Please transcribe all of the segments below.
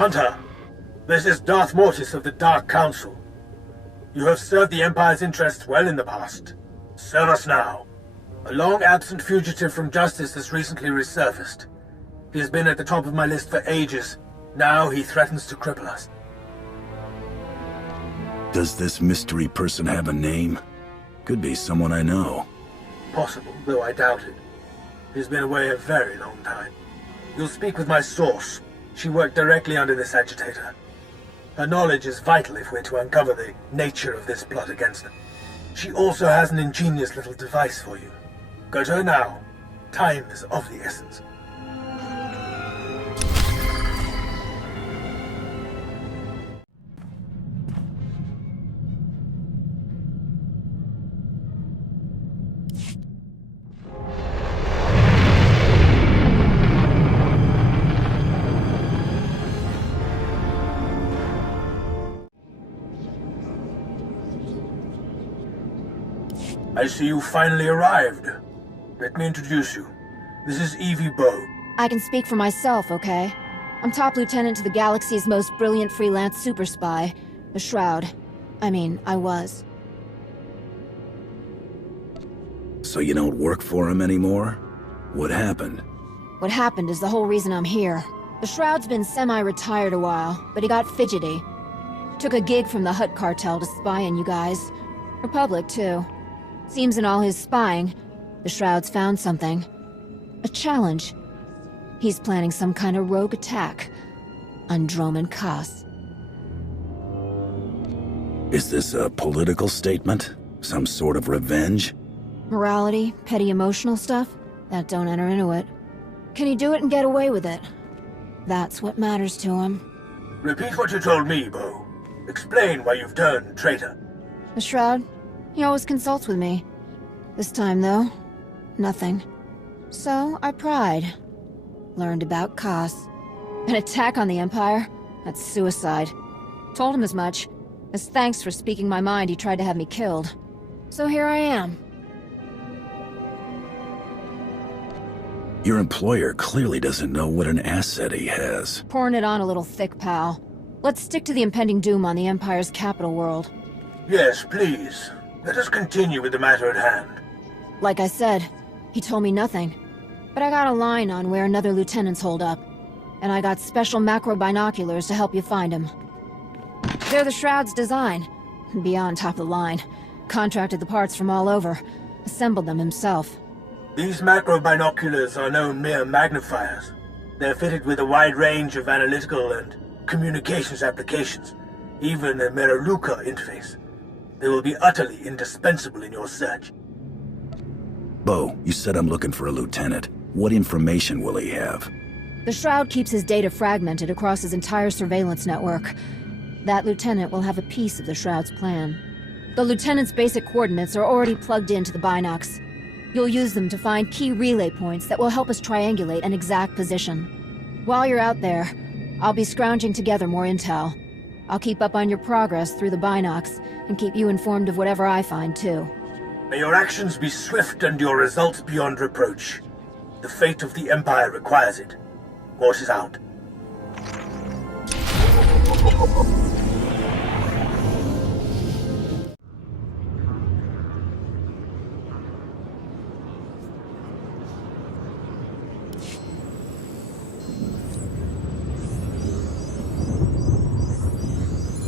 Hunter, this is Darth Mortis of the Dark Council. You have served the Empire's interests well in the past. Serve us now. A long-absent fugitive from justice has recently resurfaced. He has been at the top of my list for ages. Now he threatens to cripple us. Does this mystery person have a name? Could be someone I know. Possible, though I doubt it. He's been away a very long time. You'll speak with my source. She worked directly under this agitator. Her knowledge is vital if we're to uncover the nature of this plot against them. She also has an ingenious little device for you. Go to her now. Time is of the essence. I see you finally arrived. Let me introduce you. This is Evie Bow. I can speak for myself, okay? I'm top lieutenant to the galaxy's most brilliant freelance super spy, the Shroud. I was. So you don't work for him anymore? What happened? What happened is the whole reason I'm here. The Shroud's been semi-retired a while, but he got fidgety. Took a gig from the Hutt cartel to spy on you guys. Republic, too. Seems in all his spying, the Shroud's found something. A challenge. He's planning some kind of rogue attack on Droman Kaas. Is this a political statement? Some sort of revenge? Morality, petty emotional stuff? That don't enter into it. Can he do it and get away with it? That's what matters to him. Repeat what you told me, Bow. Explain why you've turned traitor. The Shroud? He always consults with me. This time, though, nothing. So, I pried. Learned about Kaas. An attack on the Empire? That's suicide. Told him as much. As thanks for speaking my mind, he tried to have me killed. So here I am. Your employer clearly doesn't know what an asset he has. Pouring it on a little thick, pal. Let's stick to the impending doom on the Empire's capital world. Yes, please. Let us continue with the matter at hand. Like I said, he told me nothing. But I got a line on where another lieutenant's holed up. And I got special macrobinoculars to help you find him. They're the Shroud's design. Beyond top of the line. Contracted the parts from all over. Assembled them himself. These macrobinoculars are no mere magnifiers. They're fitted with a wide range of analytical and communications applications. Even a Meraluka interface. They will be utterly indispensable in your search. Bo, you said I'm looking for a lieutenant. What information will he have? The Shroud keeps his data fragmented across his entire surveillance network. That lieutenant will have a piece of the Shroud's plan. The lieutenant's basic coordinates are already plugged into the binocs. You'll use them to find key relay points that will help us triangulate an exact position. While you're out there, I'll be scrounging together more intel. I'll keep up on your progress through the binocs, and keep you informed of whatever I find, too. May your actions be swift and your results beyond reproach. The fate of the Empire requires it. Mortis out.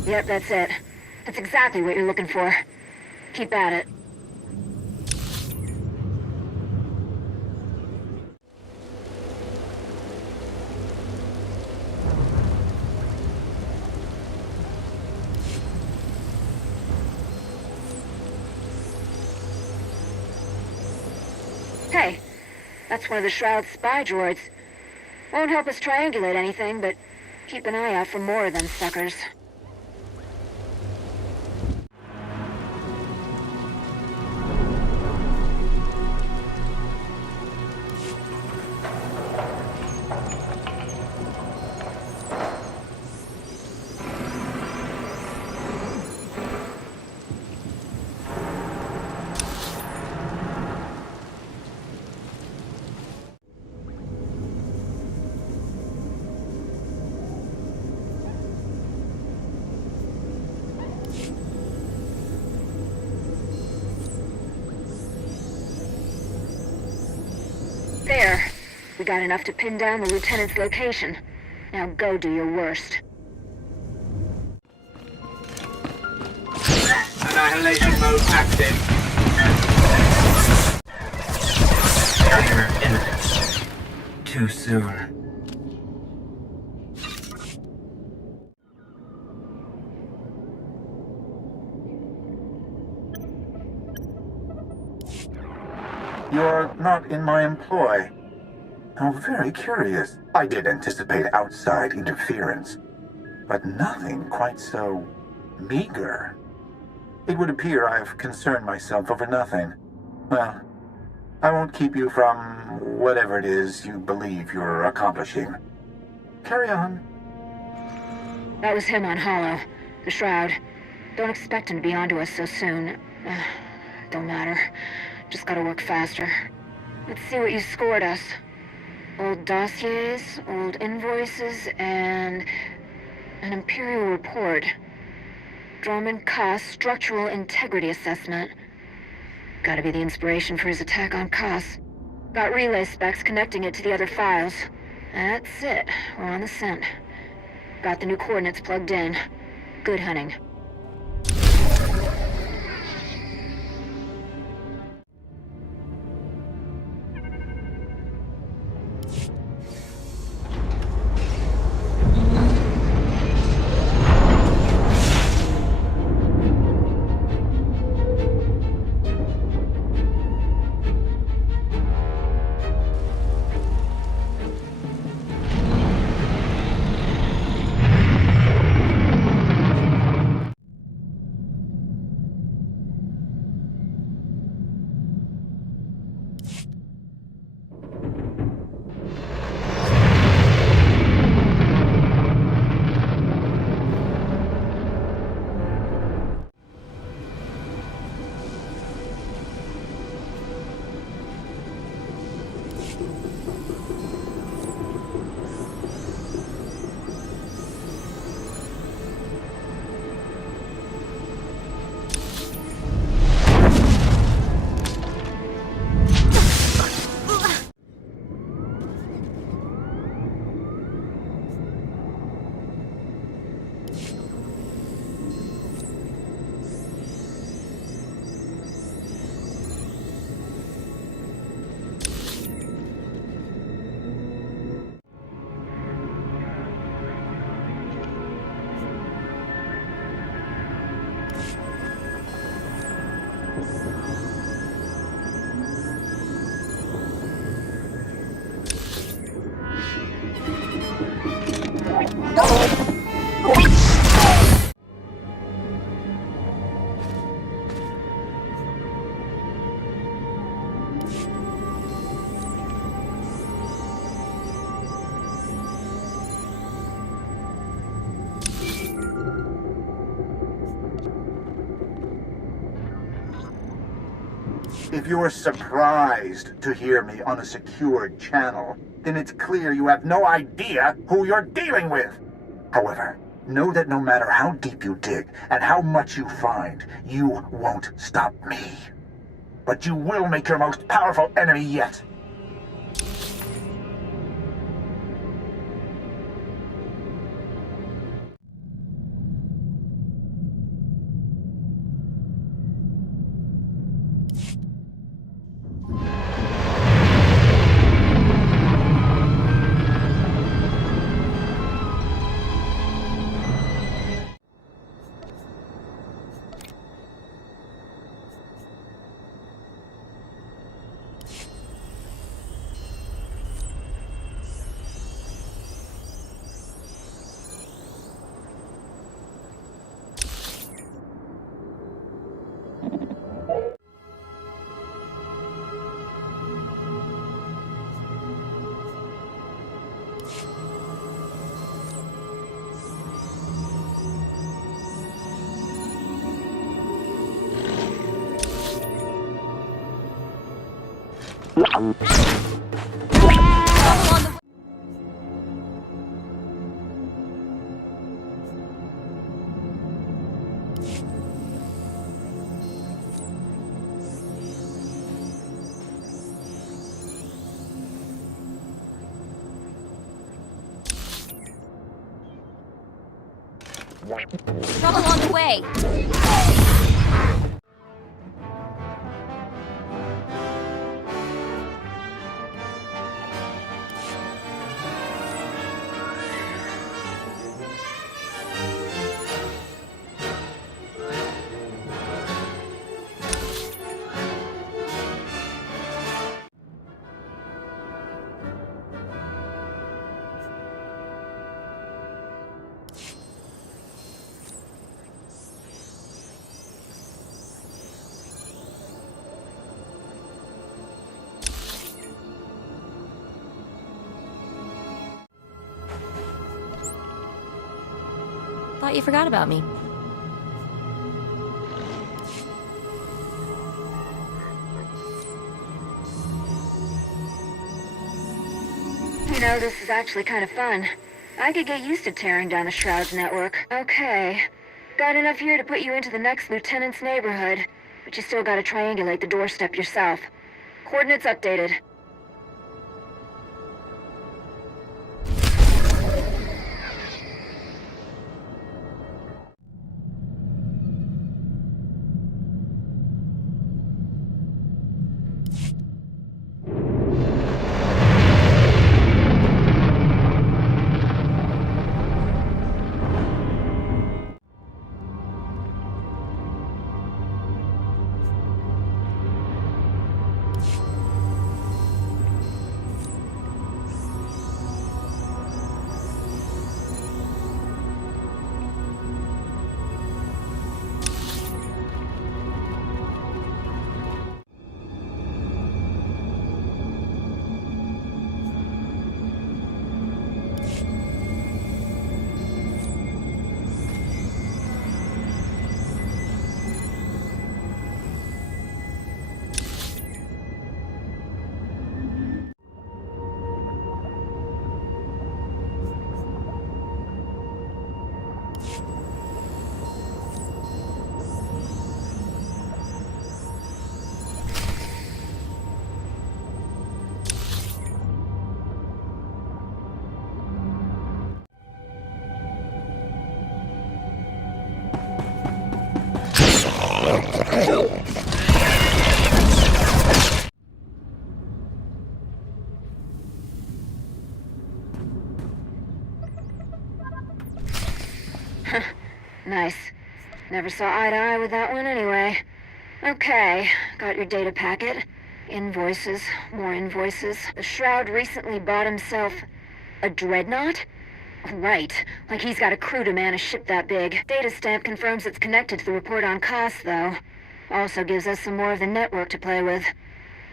Yep, that's it. That's exactly what you're looking for. Keep at it. Hey, that's one of the Shroud's spy droids. Won't help us triangulate anything, but keep an eye out for more of them suckers. We got enough to pin down the Lieutenant's location. Now go do your worst. Annihilation mode active. Failure imminent. Too soon. You're not in my employ. How very curious. I did anticipate outside interference, but nothing quite so meager. It would appear I've concerned myself over nothing. Well, I won't keep you from whatever it is you believe you're accomplishing. Carry on. That was him on Hollow. The Shroud. Don't expect him to be onto us so soon. Don't matter. Just gotta work faster. Let's see what you scored us. Old dossiers, old invoices, and an Imperial report. Drummond Koss structural integrity assessment. Gotta be the inspiration for his attack on Koss. Got relay specs connecting it to the other files. That's it. We're on the scent. Got the new coordinates plugged in. Good hunting. If you're surprised to hear me on a secured channel, then it's clear you have no idea who you're dealing with. However, know that no matter how deep you dig and how much you find, you won't stop me. But you will make your most powerful enemy yet. Trouble on the way! Thought you forgot about me. You know, this is actually kind of fun. I could get used to tearing down the Shroud's network. Okay. Got enough here to put you into the next lieutenant's neighborhood, but you still gotta triangulate the doorstep yourself. Coordinates updated. Nice. Never saw eye to eye with that one anyway. Okay, got your data packet. Invoices, more invoices. The Shroud recently bought himself a dreadnought? Right, like he's got a crew to man a ship that big. Data stamp confirms it's connected to the report on costs, though. Also gives us some more of the network to play with.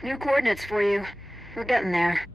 New coordinates for you. We're getting there.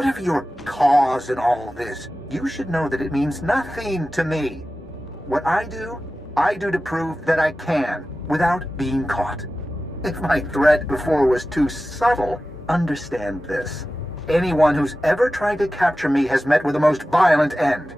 Whatever your cause in all this, you should know that it means nothing to me. What I do to prove that I can, without being caught. If my threat before was too subtle, understand this. Anyone who's ever tried to capture me has met with the most violent end.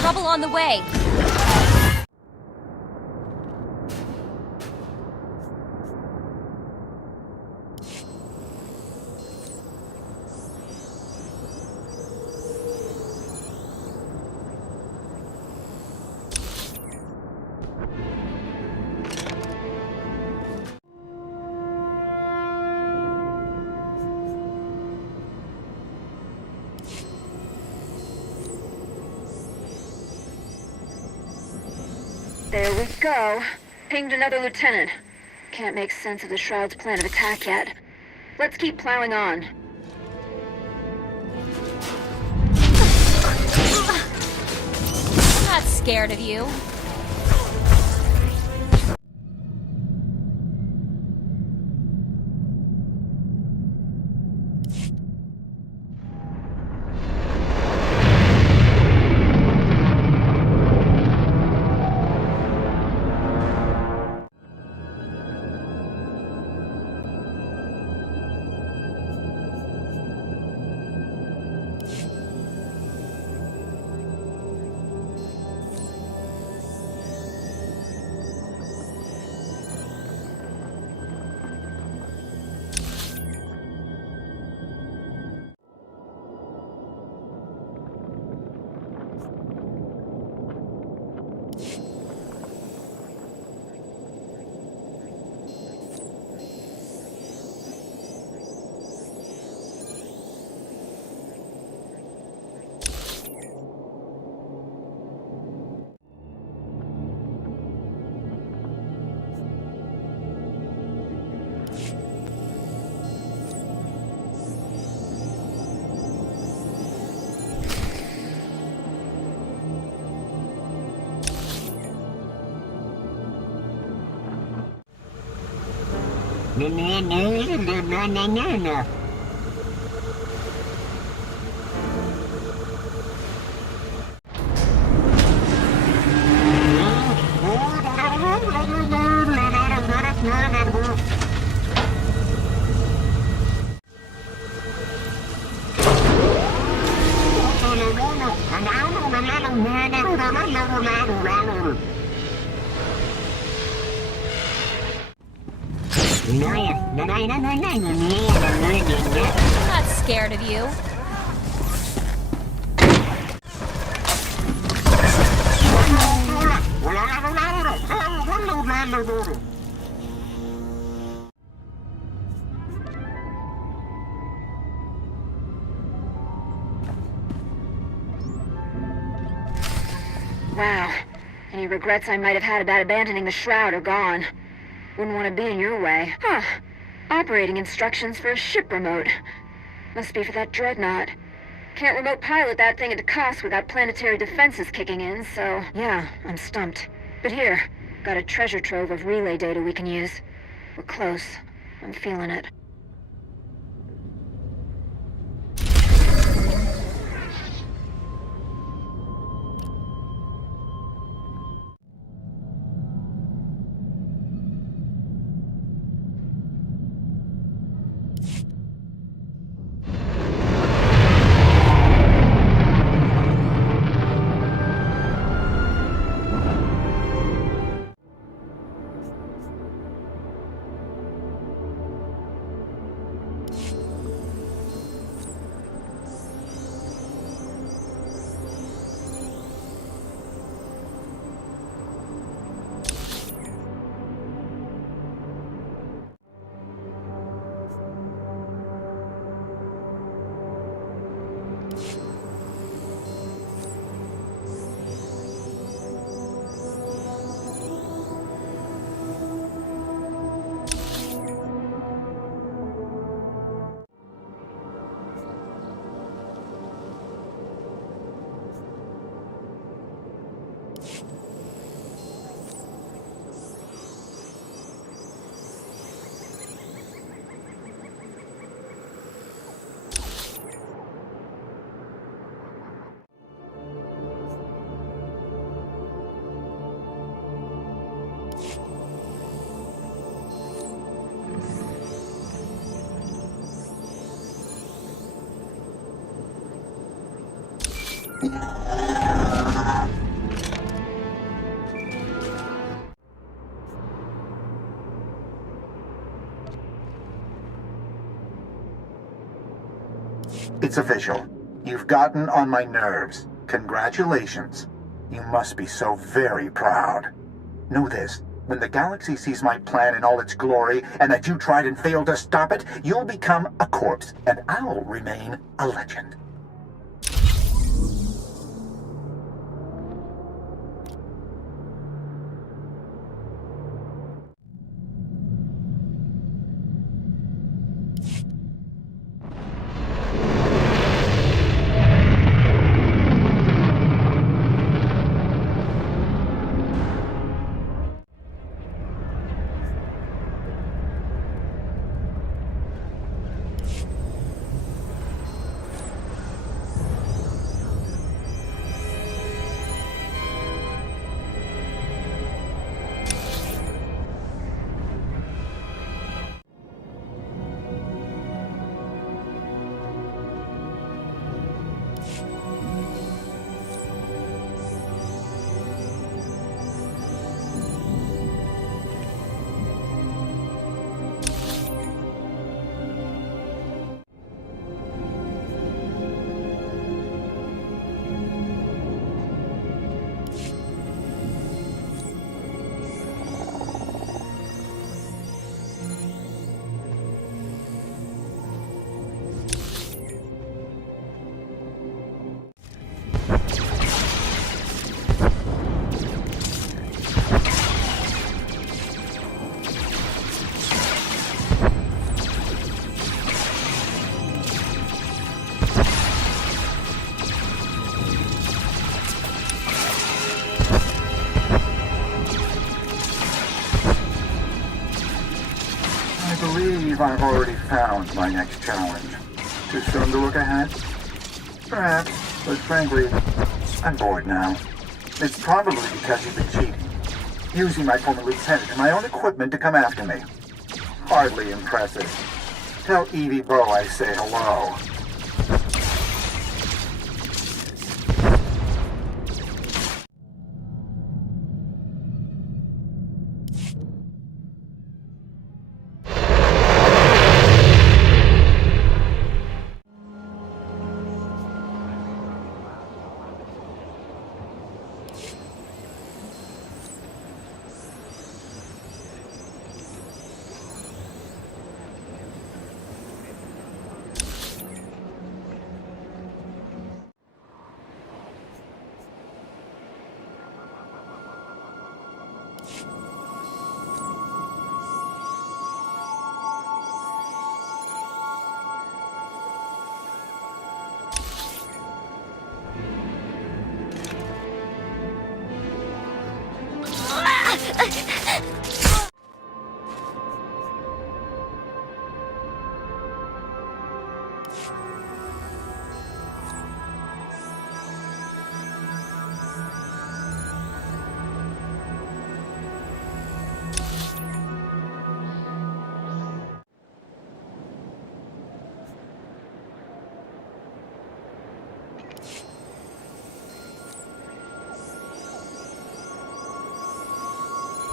Trouble on the way. There we go. Pinged another lieutenant. Can't make sense of the Shroud's plan of attack yet. Let's keep plowing on. I'm not scared of you. No. I'm not scared of you. Wow. Any regrets I might have had about abandoning the Shroud are gone. Wouldn't want to be in your way. Huh. Operating instructions for a ship remote. Must be for that dreadnought. Can't remote pilot that thing into COS without planetary defenses kicking in, so... Yeah, I'm stumped. But here, got a treasure trove of relay data we can use. We're close. I'm feeling it. It's official. You've gotten on my nerves. Congratulations. You must be so very proud. Know this. When the galaxy sees my plan in all its glory, and that you tried and failed to stop it, you'll become a corpse, and I'll remain a legend. I believe I've already found my next challenge. Too soon to look ahead? Perhaps, but frankly, I'm bored now. It's probably because you've been cheating. Using my former lieutenant and my own equipment to come after me. Hardly impressive. Tell Evie Bo I say hello.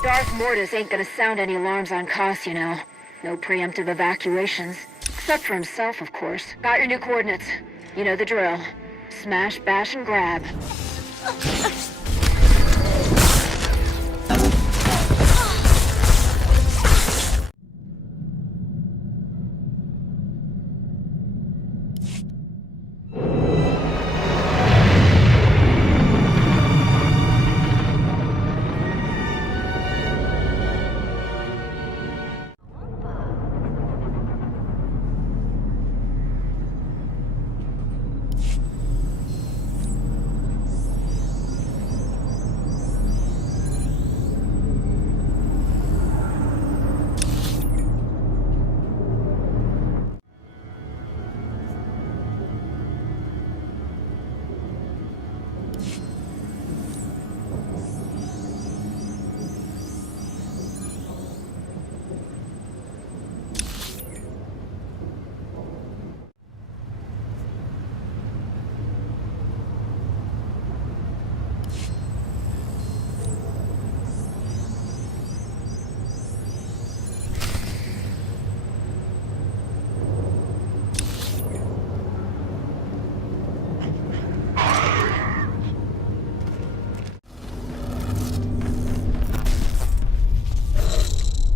Darth Mortis ain't gonna sound any alarms on Koss, you know. No preemptive evacuations. Except for himself, of course. Got your new coordinates. You know the drill. Smash, bash, and grab.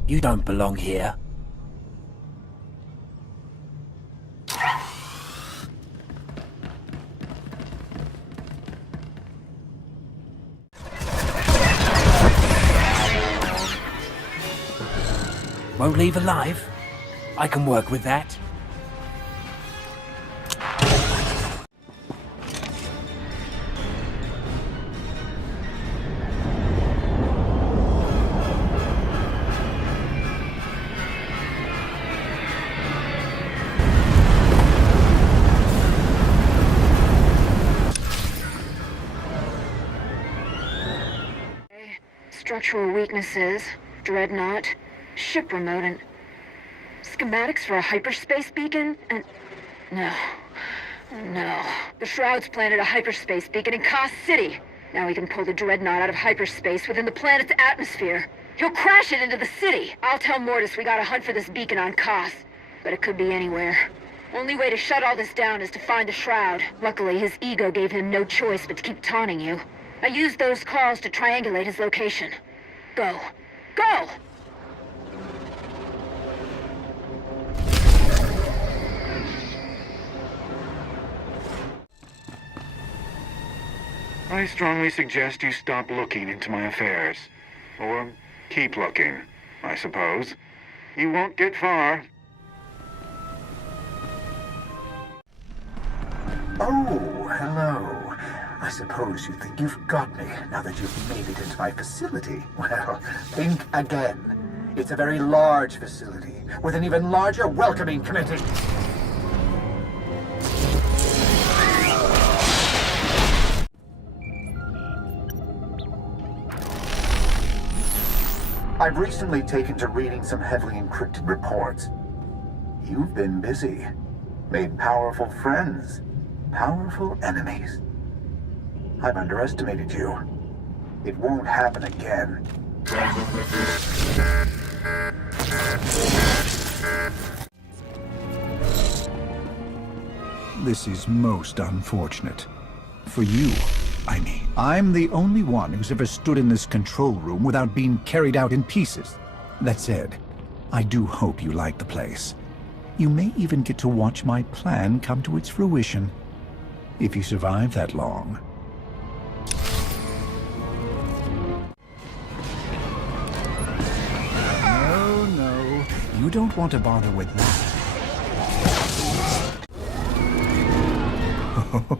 You don't belong here. Won't leave alive? I can work with that. Structural weaknesses, dreadnought, ship remote, and schematics for a hyperspace beacon, and... No. No. The Shroud's planted a hyperspace beacon in Koss City. Now we can pull the dreadnought out of hyperspace within the planet's atmosphere. He'll crash it into the city. I'll tell Mortis we gotta hunt for this beacon on Koss, but it could be anywhere. Only way to shut all this down is to find the Shroud. Luckily, his ego gave him no choice but to keep taunting you. I used those calls to triangulate his location. Go. Go! I strongly suggest you stop looking into my affairs. Or keep looking, I suppose. You won't get far. Oh, hello. I suppose you think you've got me now that you've made it into my facility. Well, think again. It's a very large facility with an even larger welcoming committee. I've recently taken to reading some heavily encrypted reports. You've been busy. Made powerful friends. Powerful enemies. I've underestimated you. It won't happen again. This is most unfortunate. For you, I mean. I'm the only one who's ever stood in this control room without being carried out in pieces. That said, I do hope you like the place. You may even get to watch my plan come to its fruition. If you survive that long. No, you don't want to bother with that.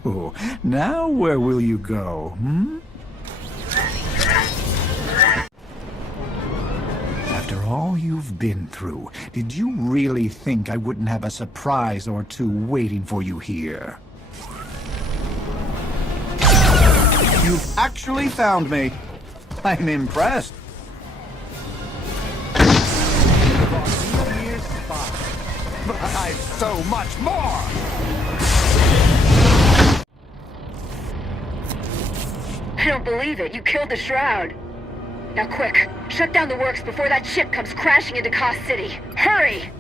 Oh, now where will you go, hmm? After all you've been through, did you really think I wouldn't have a surprise or two waiting for you here? You've actually found me. I'm impressed. But I've so much more! I don't believe it. You killed the Shroud. Now quick, Shut down the works before that ship comes crashing into Cos City. Hurry!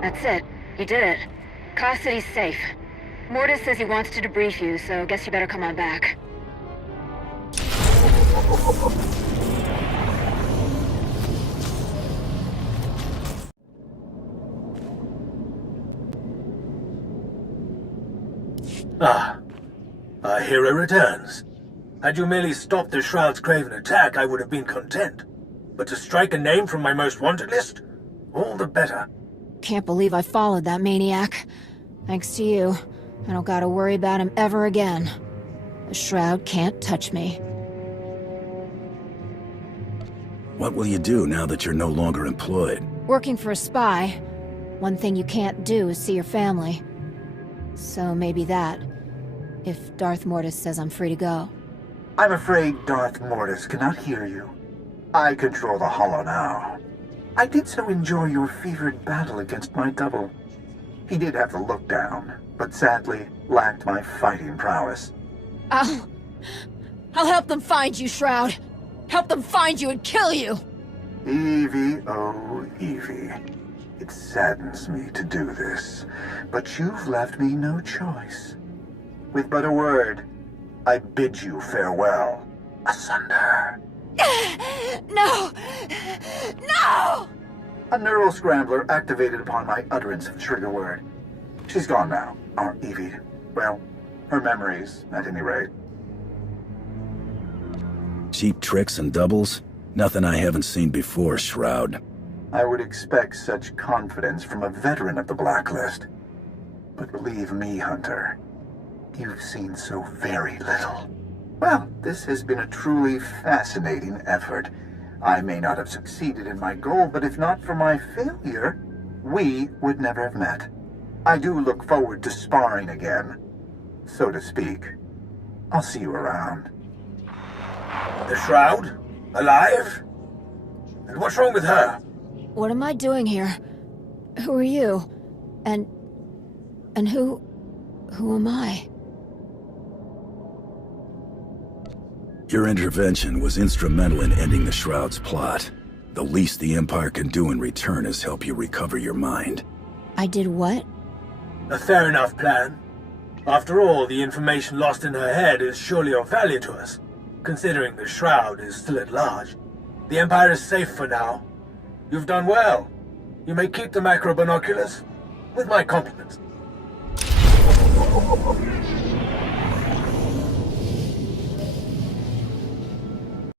That's it. You did it. Cos City's safe. Mortis says he wants to debrief you, so guess you better come on back. Ah. Our hero returns. Had you merely stopped the Shroud's craven attack, I would have been content. But to strike a name from my most wanted list? All the better. Can't believe I followed that maniac. Thanks to you, I don't gotta worry about him ever again. The Shroud can't touch me. What will you do now that you're no longer employed? Working for a spy, one thing you can't do is see your family. So maybe that, if Darth Mortis says I'm free to go. I'm afraid Darth Mortis cannot hear you. I control the Hollow now. I did so enjoy your fevered battle against my double. He did have the look down, but sadly lacked my fighting prowess. I'll help them find you, Shroud. Help them find you and kill you! Evie, oh Evie. It saddens me to do this, but you've left me no choice. With but a word, I bid you farewell. Asunder. No! No! A neural scrambler activated upon my utterance of the trigger word. She's gone now, our Evie. Well, her memories, at any rate. Cheap tricks and doubles? Nothing I haven't seen before, Shroud. I would expect such confidence from a veteran of the Blacklist. But believe me, Hunter, you've seen so very little. Well, this has been a truly fascinating effort. I may not have succeeded in my goal, but if not for my failure, we would never have met. I do look forward to sparring again, so to speak. I'll see you around. The Shroud? Alive? And what's wrong with her? What am I doing here? Who are you? And who am I? Your intervention was instrumental in ending the Shroud's plot. The least the Empire can do in return is help you recover your mind. I did what? A fair enough plan. After all, the information lost in her head is surely of value to us, considering the Shroud is still at large. The Empire is safe for now. You've done well. You may keep the Macrobinoculars, with my compliments.